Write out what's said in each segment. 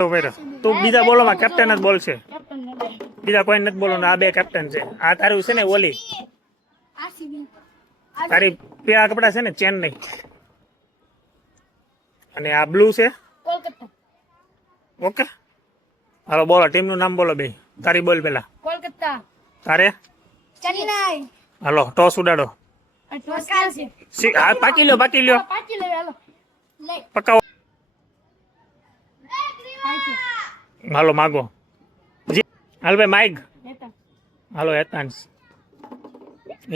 તું બીજા બોલો માં કેપ્ટન જ બોલશે, બીજા કોઈ નથી બોલો. આ બે કેપ્ટન છે. આ તારું છે ને ઓલી તારી પીળા કપડા છે ને ચેન્નઈ, અને આ બ્લુ છે કોલકાતા. ઓકે હાલો બોલો ટીમ નું નામ બોલો બે. તારી બોલ પેલા. કોલકાતા. તારે ચેન્નઈ. હાલો ટોસ ઉડાડો. પાકી લ્યો પાકી લ્યો પકાવો. હાલો માગો. હાલ ભાઈ માઇક. હાલો હેતાંશ.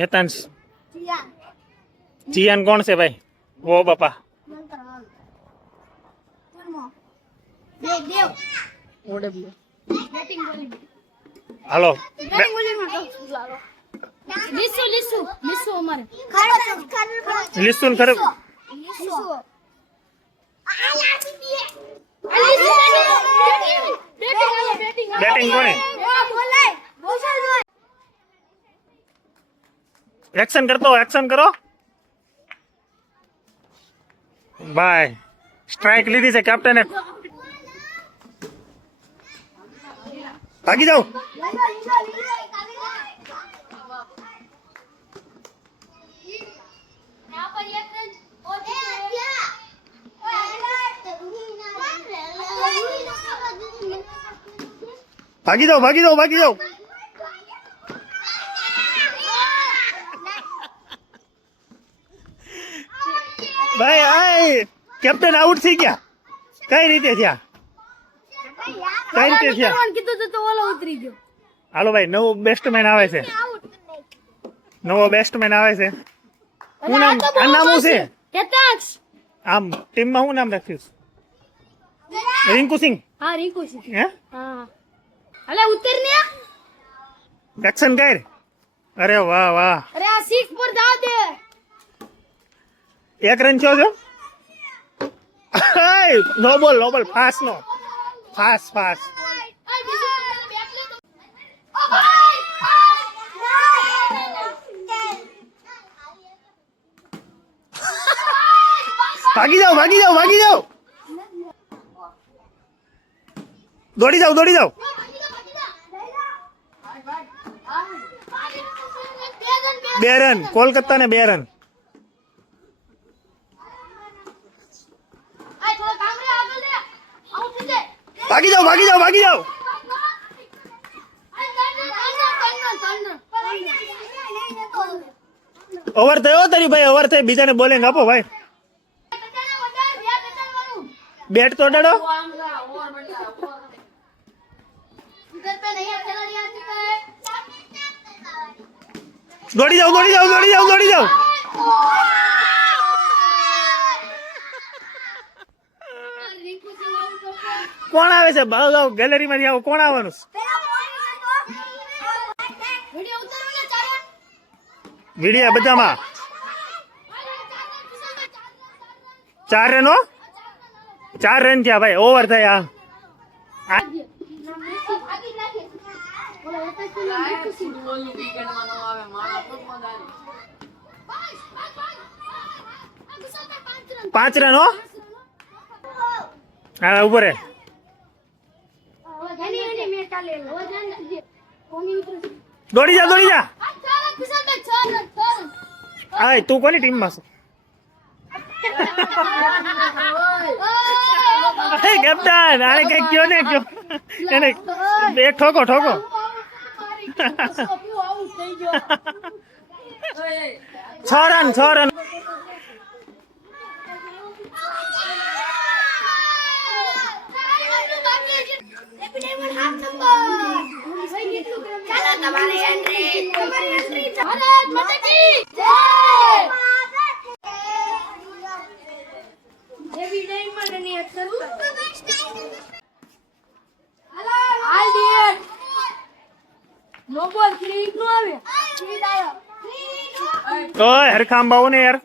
હેતાંશ ચિયાન કોણ છે ભાઈ? ઓ બાપા હાલો લિસ્ટુન ખરાબ. બેટિંગ કોને? એક્શન કરતો એક્શન કરો ભાઈ. સ્ટ્રાઇક લીધી છે કેપ્ટને. ભાગી જાઓ. ભાગી જાઓ ભાગી જાઓ ભાગી જાઓ. ભાઈ આ કેપ્ટન આઉટ થઈ ગયા. કઈ રીતે થયા? કઈ રીતે થયા? હાલો ભાઈ નવો બેસ્ટમેન આવે છે. નવો બેસ્ટમેન આવે છે. શું નામ? આ નામ શું છે? આમ ટીમમાં શું નામ રાખ્યું? રિંકુ સિંહ. હા રિંકુ સિંહ. હે હા અલે ઉતર ને. એક્શન કર. અરે વાહ વાહ. અરે આ સિક્સ પર જા દે. એક રન છો છો. નો બોલ ફાસ્ટ નો ફાસ્ટ ફાસ્ટ. ભાગી જાઓ ભાગી જાઓ ભાગી જાઓ. દોડી જાઓ દોડી જાઓ. બે રન કોલકાતા ને 2 રન. ભાગી જાઓ ભાગી જાઓ ભાગી જાઓ. ઓવર થયો તારી ભાઈ ઓવર થઈ. બીજાને બોલિંગ આપો ભાઈ. બેટ તો ડડો. દોડી જાઓ દોડી જાઓ દોડી જાઓ દોડી જાઓ. કોણ આવે છે? ગેલેરી માંથી આવો. કોણ આવવાનું? વિડિયા બધામાં 4 રન. 4 રન થયા ભાઈ. ઓવર થયા. પાંચ રન હો. હા ઉપર હે. દોડી જા દોડી જા. હા તું કોની ટીમમાં છે? કેપ્ટન આને કઈ કયો ને કયો એને એક ઠોકો ઠોકો. 6 રન 6 રન. ઓય હરખામ બાવો ને યાર.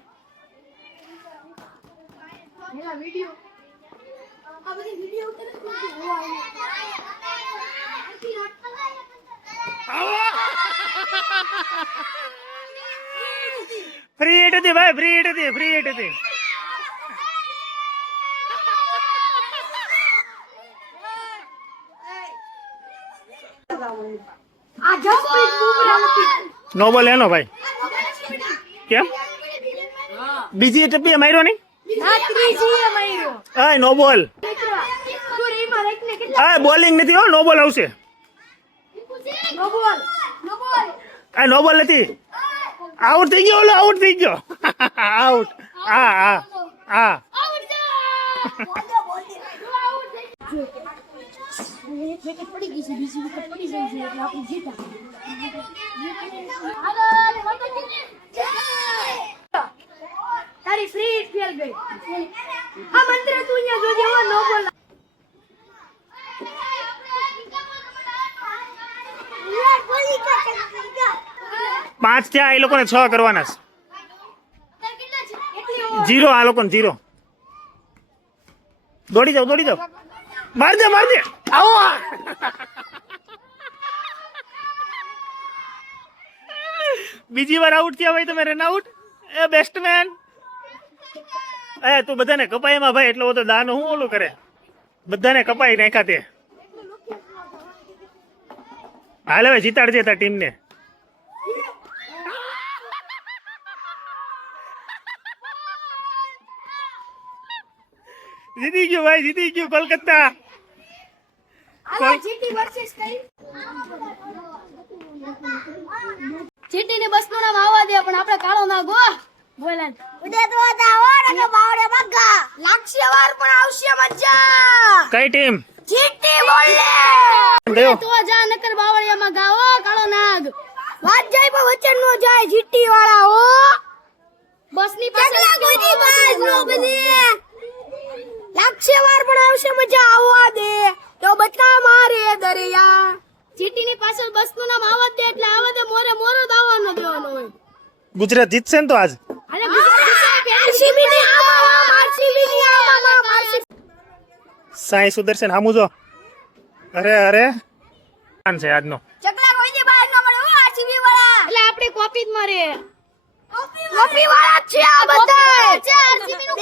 ફ્રી હિટ હતી ભાઈ. ફ્રી હિટ હતી. ફ્રી હિટ હતી. આ જસપ્રીત બુમરાહ નથી. નો બોલ એનો ભાઈ. કેમ બીજી ટપ્પીએ માર્યો નહીં? આ ત્રીજીએ માર્યો. આ નો બોલ. તું રીમાં રાખીને કેટલા આ બોલિંગ નથી હો, નો બોલ આવશે. નો બોલ નો બોલ આ નો બોલ નથી. આઉટ થઈ ગયો, ઓલો આઉટ થઈ ગયો. આઉટ. હા હા હા. આઉટ જા એક વિકેટ પડી ગઈ છે, બીજી વિકેટ પડી જાય છે એટલે આપણે જીતા. હાલો તારી ફ્રી ફેલ ગઈ. આ મંત્ર તું અહીંયા જોજે હો, નો બોલ. પાંચ થયા, એ લોકોને 6 કરવાના છે. જીરો આ લોકોને, જીરો. દોડી જાવ, દોડી જાવ. માર દે, માર દે. આવો. બીજી વાર આઉટ થયા ભાઈ તમે, રન આઉટ. એ બેસ્ટમેન. એ તું બધાને કપાઈમાં ભાઈ એટલો બધો દાન હું ઓલું કરે, બધાને કપાઈ નાખ્યા તે. હાલ હવે જીતાડજે તાર ટીમને. જીતી ગયો ભાઈ, જીતી ગયો કોલકાતા. હાલો જીટી વર્સેસ કઈ જીટી ને બસ નું નામ આવવા દે, પણ આપણે કાળો નાગ હો. બોલાન ઉદે તો દાવો ને બાવડે મગ્ગા લાક્ષી વાર પણ આવશે મજા. કઈ ટીમ? જીટી બોલે ગયો તો જા નકર બાવળિયામાં ગાવો કાળો નાગ. વાત જાય પણ વચન નો જાય જીટી વાળા હો. બસ ની પાસે ગોદી બાજ નો બની લાક્ષી વાર પણ આવશે મજા આવવા દે તો બતા મારે દરિયા. જીટી ની પાછળ બસ નું નામ આવવા દે એટલે આવવા દે, મોરે મોરો દાવાનો દેવાનો હોય. ગુજરાત જીતશે ને તો આજ. અરે આરસીબી ની આમાં આરસીબી ની આમાં આરસીબી. સાઈ સુદર્શન હામુ જો. અરે અરે આન છે આજનો. ચકલા કોઈ દી બહાર ન મળે હો આરસીબી વાળા. એટલે આપણે કોપી જ મારે. કોપી વાળા છે આ બધા. આરસીબી નું